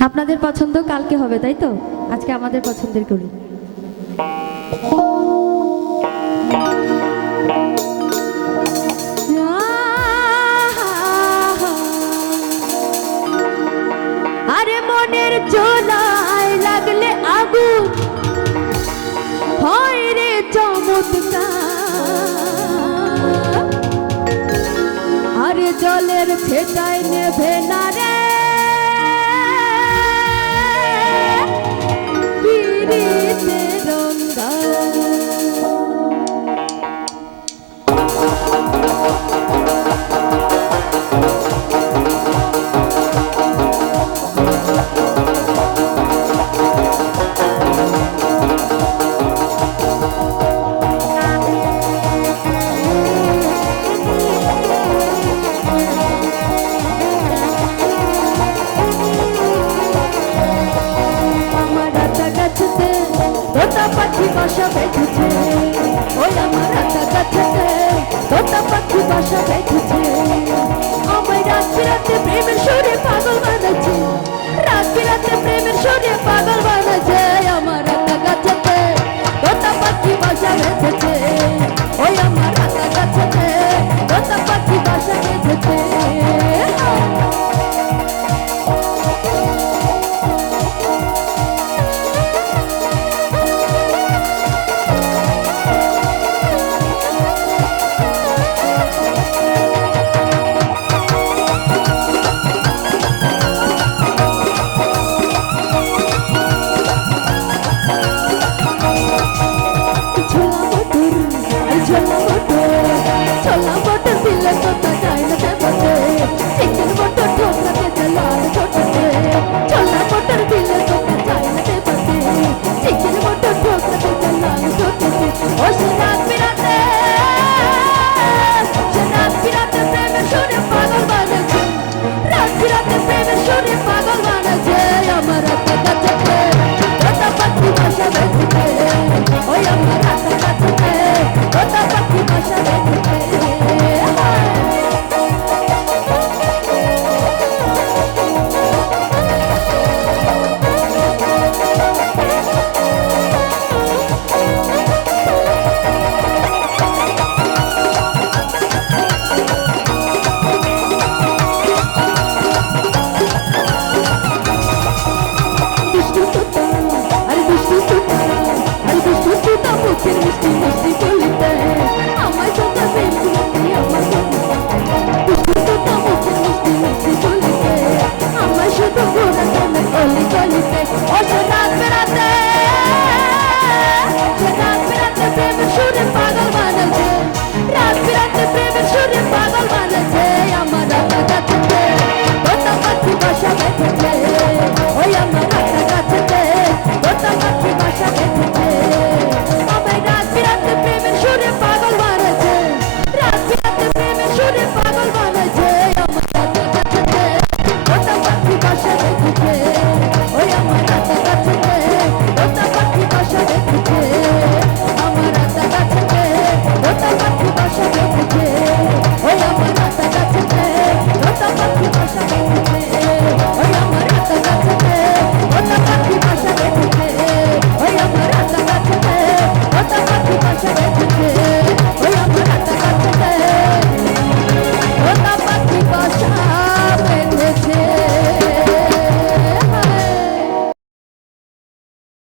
আপনাদের পছন্দ কালকে হবে, তাই তো? আজকে আমাদের পছন্দের করি। আরে মনের চোলায় লাগলে আগুন। হয় রে চমৎকার। আরে জলের ছেটায় নেভে না রে। পাখি বাসা